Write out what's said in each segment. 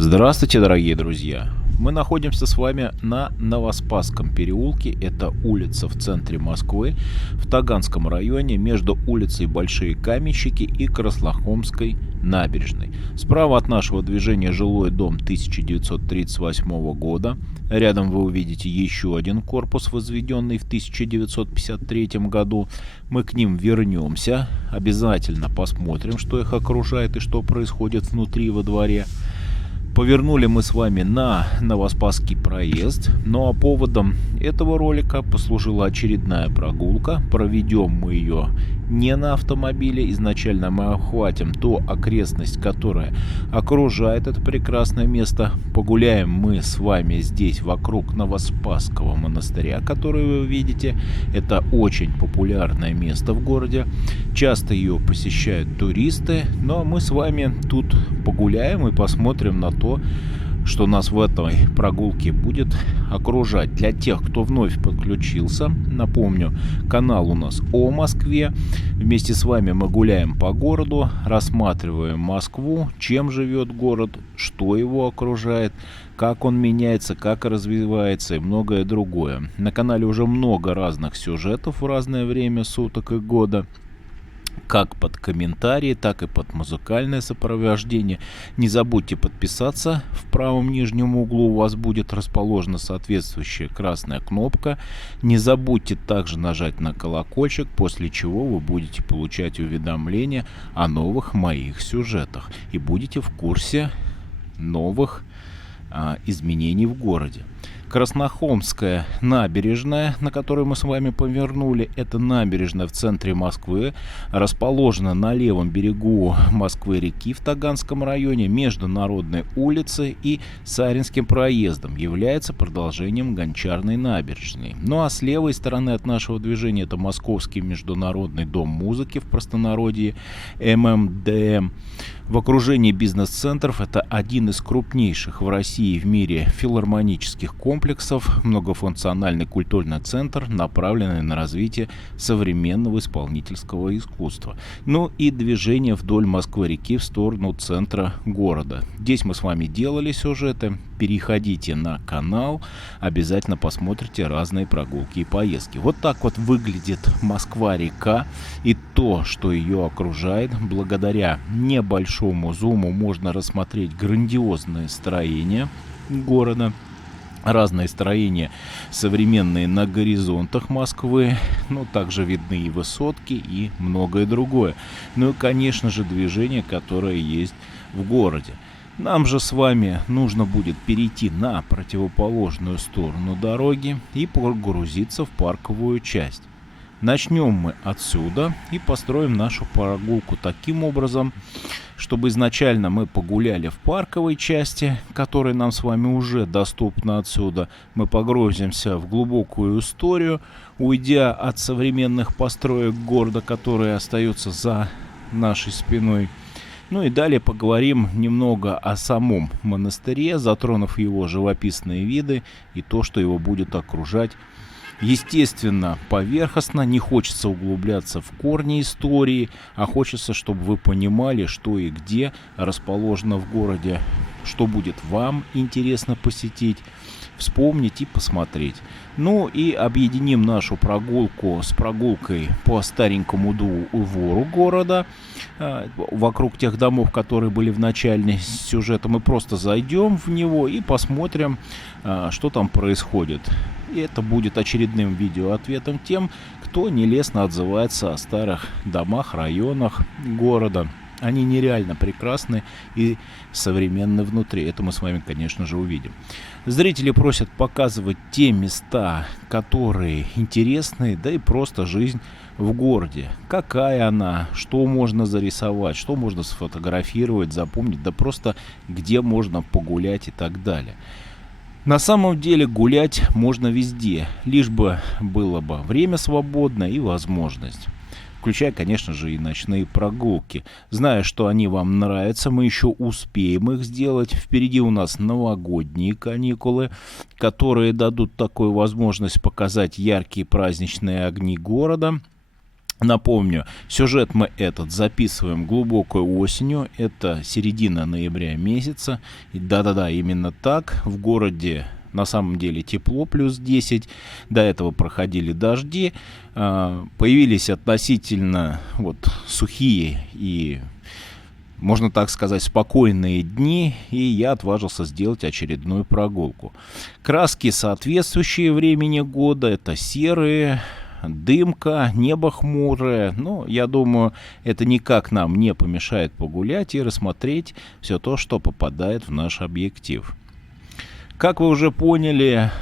Здравствуйте, дорогие друзья! Мы находимся с вами на Новоспасском переулке. Это улица в центре Москвы, в Таганском районе, между улицей Большие Каменщики и Краснохолмской набережной. Справа от нашего движения жилой дом 1938 года. Рядом вы увидите еще один корпус, возведенный в 1953 году. Мы к ним вернемся. Обязательно посмотрим, что их окружает и что происходит внутри во дворе. Повернули мы с вами на Новоспасский проезд, ну а поводом этого ролика послужила очередная прогулка. Проведем мы ее не на автомобиле. Изначально мы охватим ту окрестность, которая окружает это прекрасное место. Погуляем мы с вами здесь вокруг Новоспасского монастыря, который вы видите. Это очень популярное место в городе. Часто ее посещают туристы. Ну а мы с вами тут погуляем и посмотрим на то, что нас в этой прогулке будет окружать. Для тех, кто вновь подключился, напомню, канал у нас о Москве. Вместе с вами мы гуляем по городу, рассматриваем Москву, чем живет город, что его окружает, как он меняется, как развивается и многое другое. На канале уже много разных сюжетов в разное время суток и года. Как под комментарии, так и под музыкальное сопровождение. Не забудьте подписаться. В правом нижнем углу у вас будет расположена соответствующая красная кнопка. Не забудьте также нажать на колокольчик, после чего вы будете получать уведомления о новых моих сюжетах и будете в курсе новых изменений в городе. Краснохолмская набережная, на которую мы с вами повернули, это набережная в центре Москвы, расположена на левом берегу Москвы-реки в Таганском районе, между Народной улицей и Саринским проездом, является продолжением Гончарной набережной. Ну а с левой стороны от нашего движения это Московский международный дом музыки, в простонародье ММДМ. В окружении бизнес-центров это один из крупнейших в России и в мире филармонических комплексов, многофункциональный культурный центр, направленный на развитие современного исполнительского искусства. Ну и движение вдоль Москвы-реки в сторону центра города. Здесь мы с вами делали сюжеты. Переходите на канал, обязательно посмотрите разные прогулки и поездки. Вот так вот выглядит Москва-река и то, что ее окружает. Благодаря небольшому зуму можно рассмотреть грандиозные строения города. Разные строения современные на горизонтах Москвы, но также видны и высотки, и многое другое. Ну и, конечно же, движение, которое есть в городе. Нам же с вами нужно будет перейти на противоположную сторону дороги и погрузиться в парковую часть. Начнем мы отсюда и построим нашу прогулку таким образом, чтобы изначально мы погуляли в парковой части, которая нам с вами уже доступна отсюда. Мы погрузимся в глубокую историю, уйдя от современных построек города, которые остаются за нашей спиной. Ну и далее поговорим немного о самом монастыре, затронув его живописные виды и то, что его будет окружать. Естественно, поверхностно, не хочется углубляться в корни истории, а хочется, чтобы вы понимали, что и где расположено в городе, что будет вам интересно посетить, вспомнить и посмотреть. Ну и объединим нашу прогулку с прогулкой по старенькому двору города, вокруг тех домов, которые были в начале сюжета. Мы просто зайдем в него и посмотрим, что там происходит. И это будет очередным видеоответом тем, кто нелестно отзывается о старых домах, районах города. Они нереально прекрасны и современны внутри. Это мы с вами, конечно же, увидим. Зрители просят показывать те места, которые интересны, да и просто жизнь в городе. Какая она, что можно зарисовать, что можно сфотографировать, запомнить, да просто где можно погулять и так далее. На самом деле гулять можно везде, лишь бы было бы время свободное и возможность. Включая, конечно же, и ночные прогулки. Зная, что они вам нравятся, мы еще успеем их сделать. Впереди у нас новогодние каникулы, которые дадут такую возможность показать яркие праздничные огни города. Напомню, сюжет мы этот записываем глубокой осенью, это середина ноября месяца. И да-да-да, именно так, в городе на самом деле тепло, плюс 10, до этого проходили дожди, появились относительно сухие и, можно так сказать, спокойные дни, и я отважился сделать очередную прогулку. Краски, соответствующие времени года, это серые, дымка, небо хмурое. Но я думаю, это никак нам не помешает погулять и рассмотреть все то, что попадает в наш объектив. Как вы уже поняли,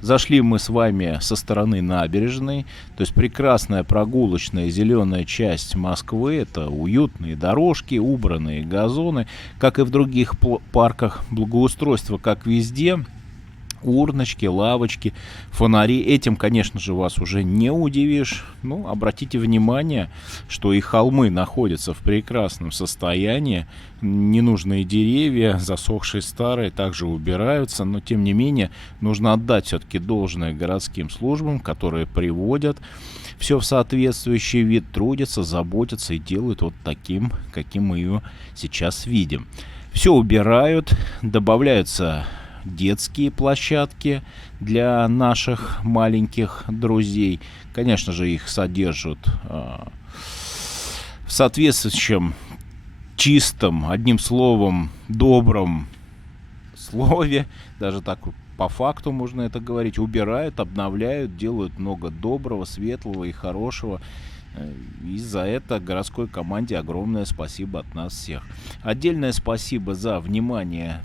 зашли мы с вами со стороны набережной, то есть прекрасная прогулочная зеленая часть Москвы. Это уютные дорожки, убранные газоны, как и в других парках. Благоустройство, как везде. Урночки, лавочки, фонари. Этим, конечно же, вас уже не удивишь. Ну, обратите внимание, что и холмы находятся в прекрасном состоянии. Ненужные деревья, засохшие старые, также убираются. Но, тем не менее, нужно отдать все-таки должное городским службам, которые приводят все в соответствующий вид, трудятся, заботятся и делают вот таким, каким мы ее сейчас видим. Все убирают, добавляются детские площадки для наших маленьких друзей. Конечно же, их содержат в соответствующем чистом, одним словом, добром слове. Даже так по факту можно это говорить. Убирают, обновляют, делают много доброго, светлого и хорошего. И за это городской команде огромное спасибо от нас всех. Отдельное спасибо за внимание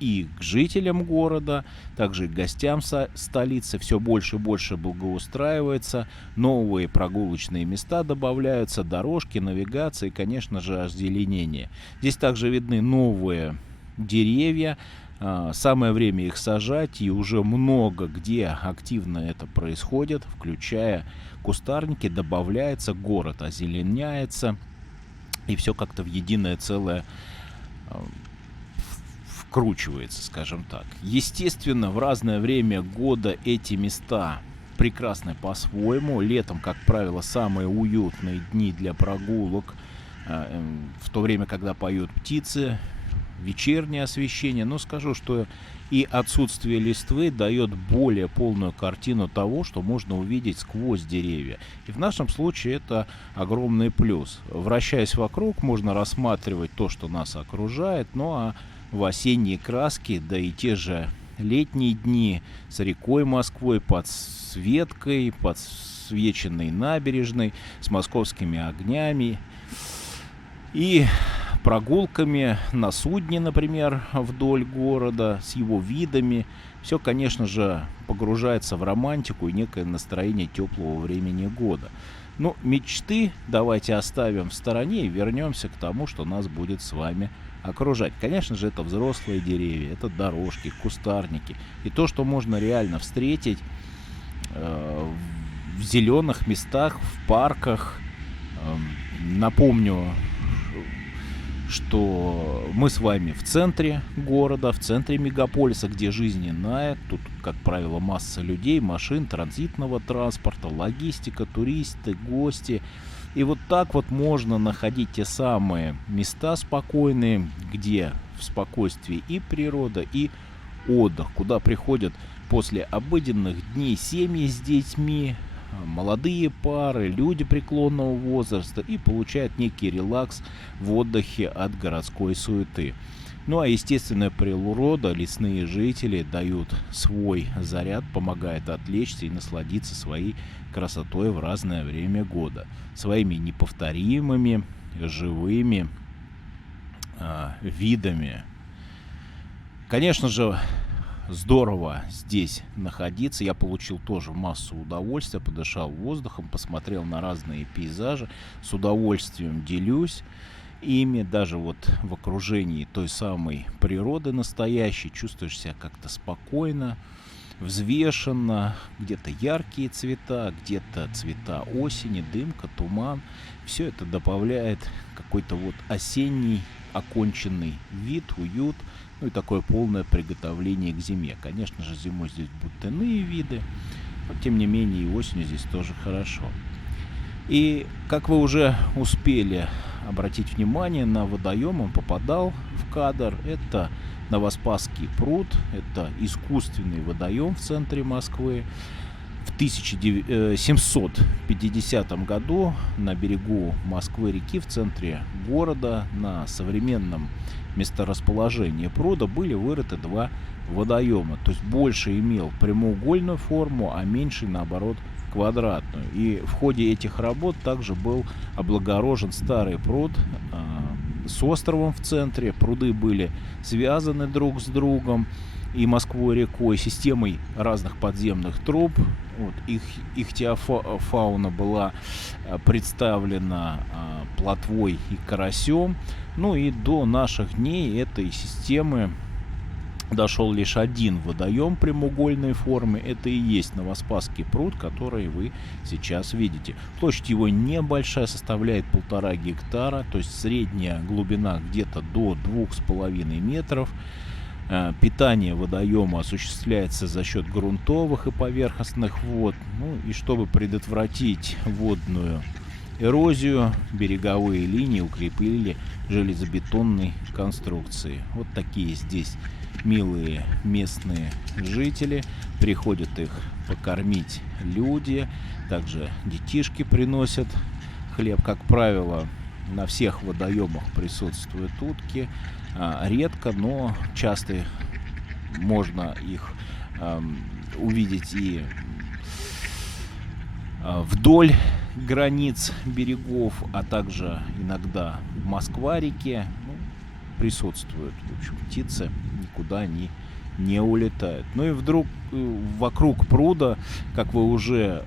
и к жителям города, также и к гостям столицы. Все больше и больше благоустраивается, новые прогулочные места добавляются, дорожки, навигация и, конечно же, озеленение. Здесь также видны новые деревья. Самое время их сажать, и уже много где активно это происходит, включая кустарники, добавляется, город озеленяется, и все как-то в единое целое вкручивается, скажем так. Естественно, в разное время года эти места прекрасны по-своему. Летом, как правило, самые уютные дни для прогулок, в то время, когда поют птицы, вечернее освещение. Но скажу, что и отсутствие листвы дает более полную картину того, что можно увидеть сквозь деревья. И в нашем случае это огромный плюс. Вращаясь вокруг, можно рассматривать то, что нас окружает. Ну а в осенние краски, да и те же летние дни с рекой Москвой, подсветкой, подсвеченной набережной, с московскими огнями и прогулками на судне, например, вдоль города, с его видами. Все, конечно же, погружается в романтику и некое настроение теплого времени года. Но мечты давайте оставим в стороне и вернемся к тому, что нас будет с вами окружать. Конечно же, это взрослые деревья, это дорожки, кустарники. И то, что можно реально встретить в зеленых местах, в парках. Напомню, что мы с вами в центре города, в центре мегаполиса, где жизнь иная. Тут, как правило, масса людей, машин, транзитного транспорта, логистика, туристы, гости. И вот так вот можно находить те самые места спокойные, где в спокойствии и природа, и отдых, куда приходят после обыденных дней семьи с детьми, молодые пары, люди преклонного возраста, и получают некий релакс в отдыхе от городской суеты. Ну а естественная природа, лесные жители дают свой заряд, помогает отвлечься и насладиться своей красотой в разное время года, своими неповторимыми, живыми видами. Конечно же, здорово здесь находиться. Я получил тоже массу удовольствия, подышал воздухом, посмотрел на разные пейзажи, с удовольствием делюсь ими, даже вот в окружении той самой природы настоящей, чувствуешь себя как-то спокойно, взвешенно, где-то яркие цвета, где-то цвета осени, дымка, туман. Все это добавляет какой-то вот осенний оконченный вид, уют, ну и такое полное приготовление к зиме. Конечно же, зимой здесь будут иные виды, но тем не менее и осенью здесь тоже хорошо. И, как вы уже успели обратить внимание, на водоем он попадал в кадр. Это Новоспасский пруд, это искусственный водоем в центре Москвы. В 1750 году на берегу Москвы-реки в центре города на современном месторасположении пруда были вырыты два водоема. То есть больше имел прямоугольную форму, а меньший, наоборот, квадратную. И в ходе этих работ также был облагорожен старый пруд с островом в центре. Пруды были связаны друг с другом и Москвой-рекой системой разных подземных труб. Вот, ихтиофауна была представлена плотвой и карасем. Ну и до наших дней этой системы дошел лишь один водоем прямоугольной формы. Это и есть Новоспасский пруд, который вы сейчас видите. Площадь его небольшая, составляет 1,5 гектара, то есть средняя глубина где-то до 2,5 метров. Питание водоема осуществляется за счет грунтовых и поверхностных вод. Ну и чтобы предотвратить водную эрозию, береговые линии укрепили железобетонной конструкцией. Вот такие здесь милые местные жители. Приходят их покормить люди. Также детишки приносят хлеб. Как правило, на всех водоемах присутствуют утки. Редко, но часто можно их увидеть и вдоль границ берегов, а также иногда в Москва-реке. Присутствуют. В общем, птицы никуда не улетают. Ну и вдруг вокруг пруда, как вы уже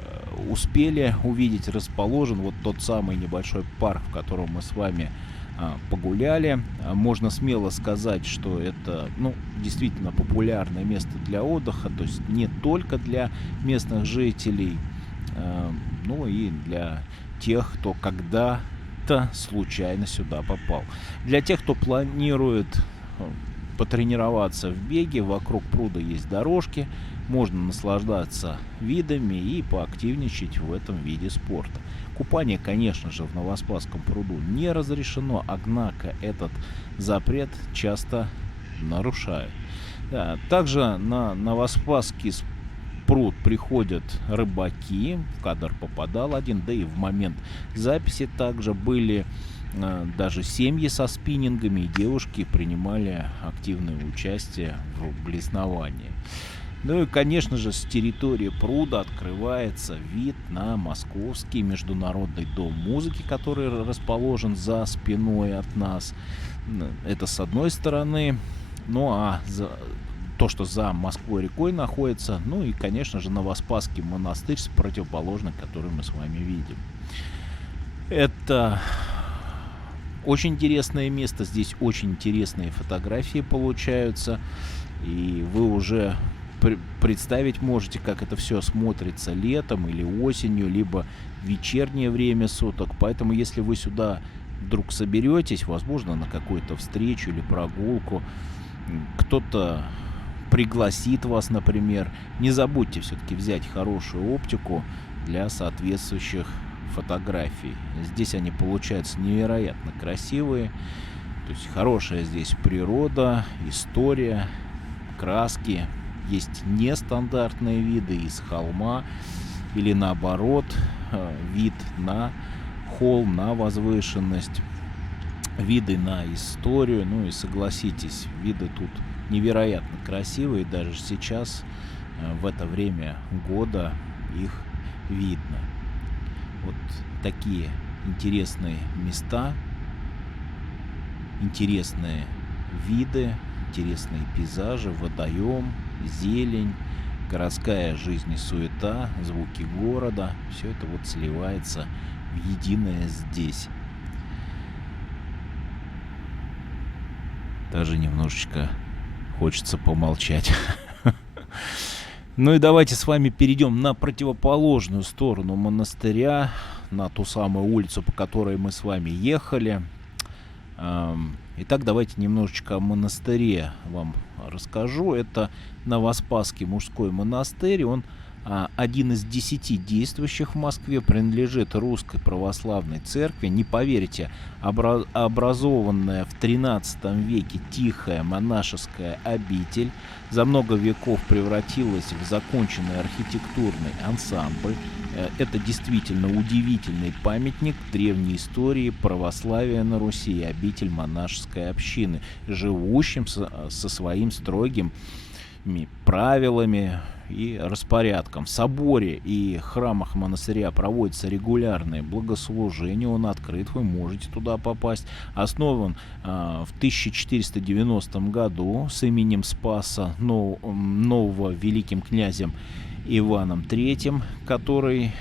успели увидеть, расположен вот тот самый небольшой парк, в котором мы с вами погуляли. Можно смело сказать, что это действительно популярное место для отдыха, то есть не только для местных жителей, но и для тех, кто когда-то случайно сюда попал. Для тех, кто планирует потренироваться в беге, вокруг пруда есть дорожки, можно наслаждаться видами и поактивничать в этом виде спорта. Купание, конечно же, в Новоспасском пруду не разрешено, однако этот запрет часто нарушают. Да, также на Новоспасский пруд приходят рыбаки, в кадр попадал один, да и в момент записи также были даже семьи со спиннингами, и девушки принимали активное участие в блесновании. Ну и, конечно же, с территории пруда открывается вид на Московский международный дом музыки, который расположен за спиной от нас. Это с одной стороны. Ну а то, что за Москвой-рекой находится, ну и, конечно же, Новоспасский монастырь с противоположной, который мы с вами видим. Это очень интересное место, здесь очень интересные фотографии получаются, и вы уже представить можете, как это все смотрится летом или осенью, либо в вечернее время суток. Поэтому, если вы сюда вдруг соберетесь, возможно, на какую-то встречу или прогулку, кто-то пригласит вас, например, не забудьте все-таки взять хорошую оптику для соответствующих фотографий. Здесь они получаются невероятно красивые. То есть хорошая здесь природа, история, краски. Есть нестандартные виды из холма или наоборот вид на холм, на возвышенность, виды на историю. Ну и согласитесь, виды тут невероятно красивые, даже сейчас в это время года их видно. Вот такие интересные места, интересные виды, интересные пейзажи, водоем, зелень, городская жизнь и суета, звуки города. Все это вот сливается в единое здесь. Даже немножечко хочется помолчать. Ну и давайте с вами перейдем на противоположную сторону монастыря, на ту самую улицу, по которой мы с вами ехали. Итак, давайте немножечко о монастыре вам расскажу. Это Новоспасский мужской монастырь. Он один из 10 действующих в Москве, принадлежит Русской Православной Церкви. Не поверите, образованная в XIII веке тихая монашеская обитель за много веков превратилась в законченный архитектурный ансамбль. Это действительно удивительный памятник древней истории православия на Руси, обитель монашеской общины, живущим со своим строгим правилами и распорядком. В соборе и храмах монастыря проводятся регулярные богослужения, он открыт, вы можете туда попасть. Основан в 1490 году с именем Спаса Нового великим князем Иваном III, который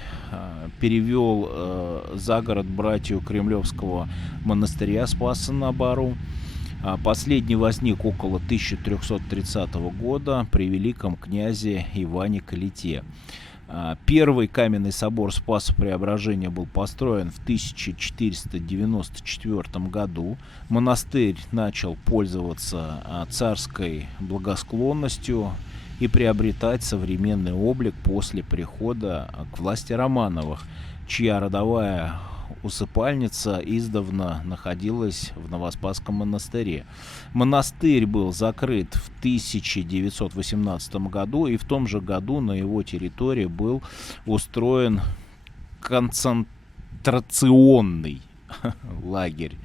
перевел за город братью Кремлевского монастыря Спаса-на-Бару. Последний возник около 1330 года при великом князе Иване Калите. Первый каменный собор Спаса-Преображения был построен в 1494 году. Монастырь начал пользоваться царской благосклонностью и приобретать современный облик после прихода к власти Романовых, чья родовая усыпальница издавна находилась в Новоспасском монастыре. Монастырь был закрыт в 1918 году, и в том же году на его территории был устроен концентрационный лагерь.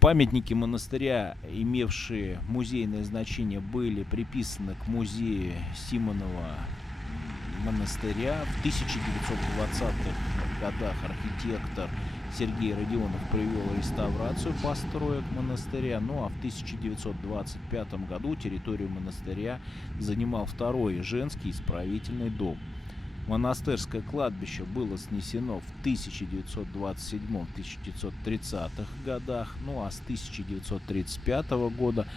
Памятники монастыря, имевшие музейное значение, были приписаны к музею Симонова монастыря. В 1920-х годах архитектор Сергей Родионов провел реставрацию построек монастыря, а в 1925 году территорию монастыря занимал второй женский исправительный дом. Монастырское кладбище было снесено в 1927-1930-х годах, а с 1935 года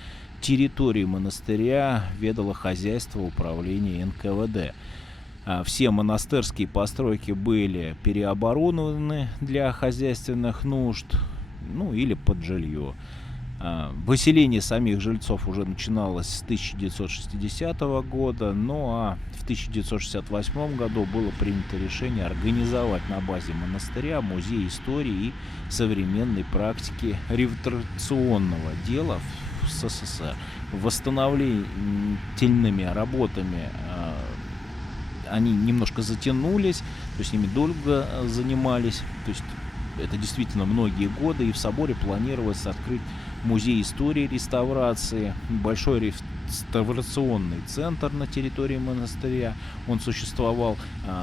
территорией монастыря ведало хозяйство управления НКВД. Все монастырские постройки были переоборудованы для хозяйственных нужд, или под жилье. Выселение самих жильцов уже начиналось с 1960 года, а в 1968 году было принято решение организовать на базе монастыря музей истории и современной практики революционного дела в СССР. Восстановительными работами они немножко затянулись, то есть ими долго занимались, то есть это действительно многие годы, и в соборе планировалось открыть музей истории реставрации, большой реставрационный центр на территории монастыря. Он существовал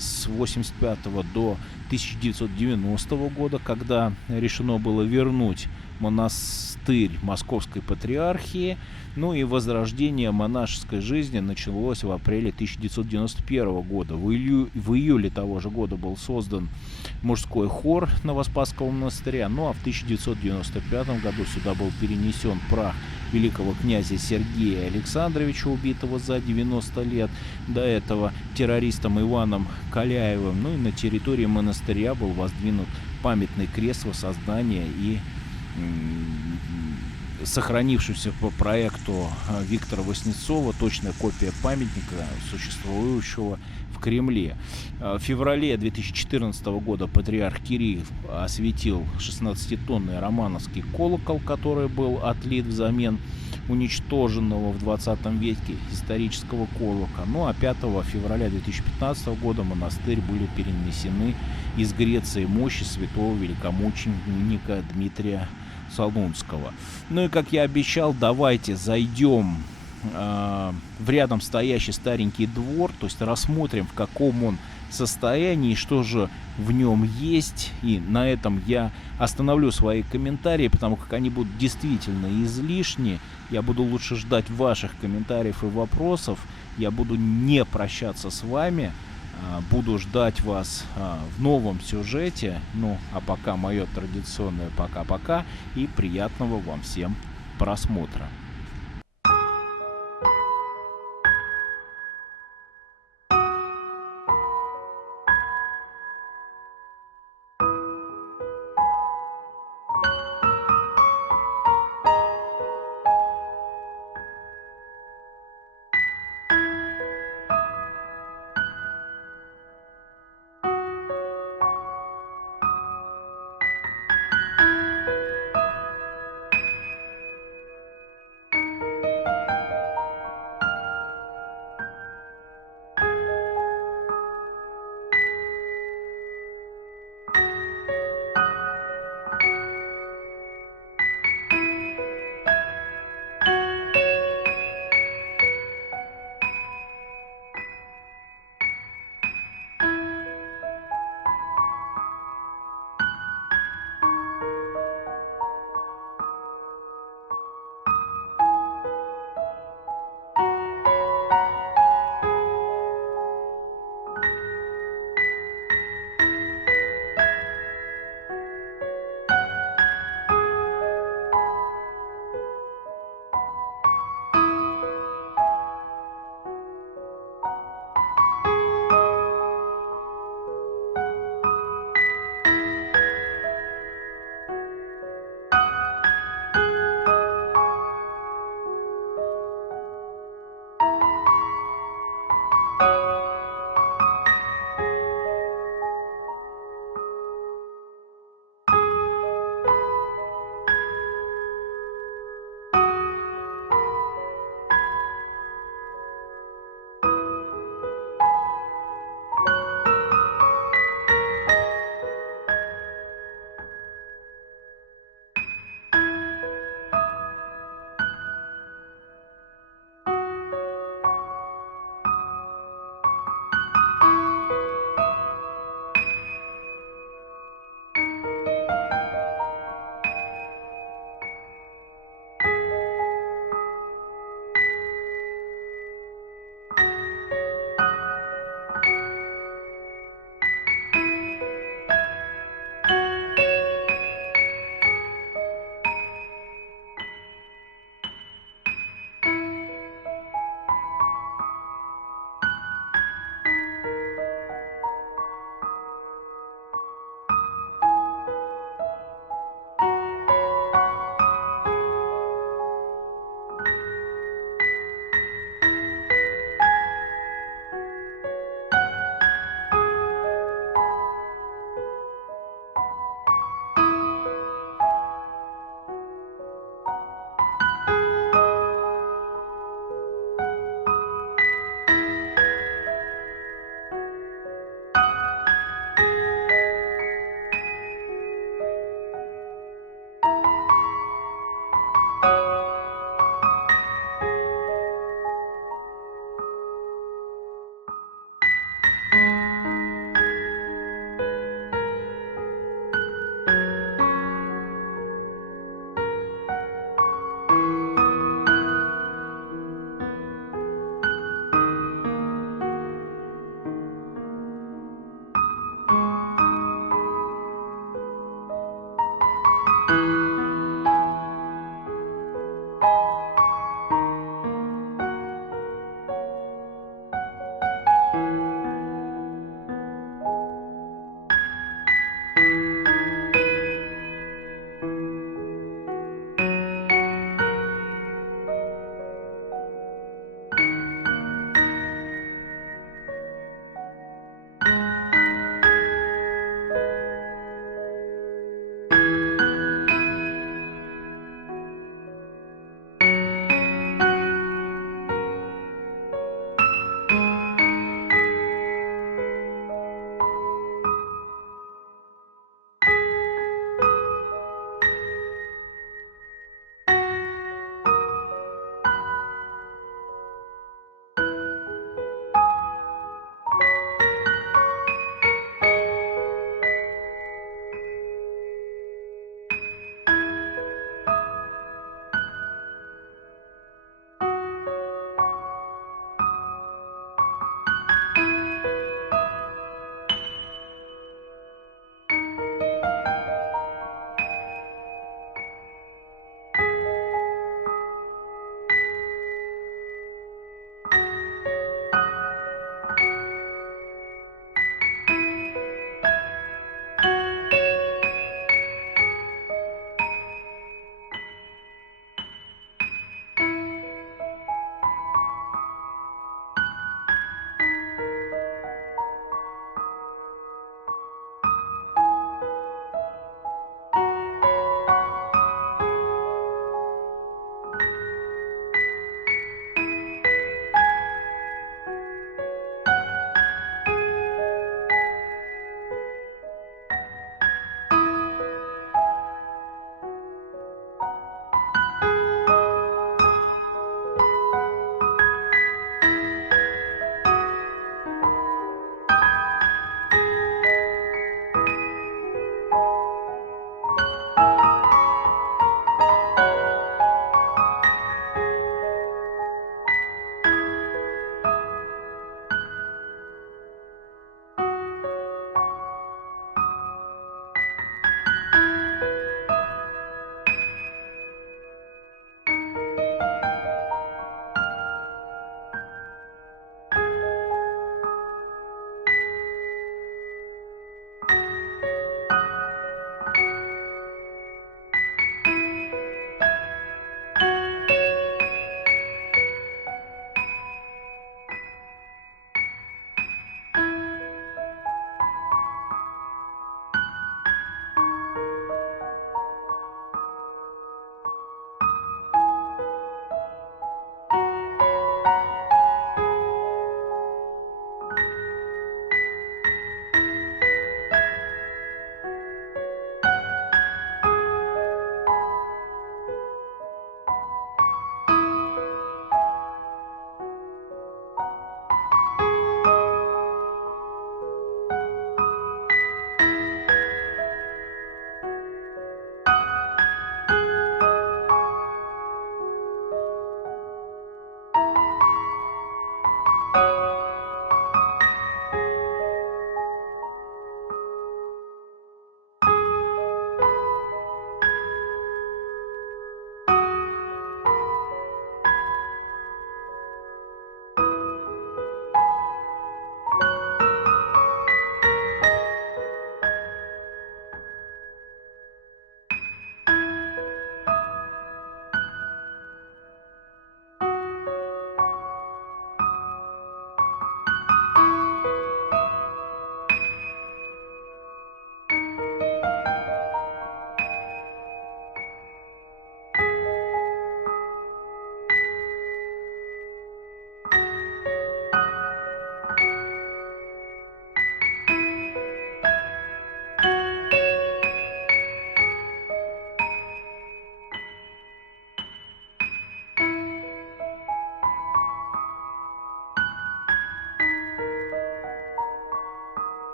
с 1985 до 1990 года, когда решено было вернуть монастырь Московской Патриархии. И возрождение монашеской жизни началось в апреле 1991 года. В июле того же года был создан мужской хор Новоспасского монастыря, а в 1995 году сюда был перенесен прах великого князя Сергея Александровича, убитого за 90 лет до этого террористом Иваном Каляевым. И на территории монастыря был воздвинут памятный крест воссоздания и сохранившийся по проекту Виктора Васнецова точная копия памятника, существующего в Кремле. В феврале 2014 года патриарх Кирилл осветил 16-тонный романовский колокол, который был отлит взамен уничтоженного в 20 веке исторического колокола. А 5 февраля 2015 года в монастырь были перенесены из Греции мощи святого великомученика Дмитрия Солунского. И как я обещал, давайте зайдем в рядом стоящий старенький двор, то есть рассмотрим, в каком он состоянии, что же в нем есть. И на этом я остановлю свои комментарии, потому как они будут действительно излишни. Я буду лучше ждать ваших комментариев и вопросов. Я буду не прощаться с вами. Буду ждать вас в новом сюжете. А пока мое традиционное пока-пока и приятного вам всем просмотра.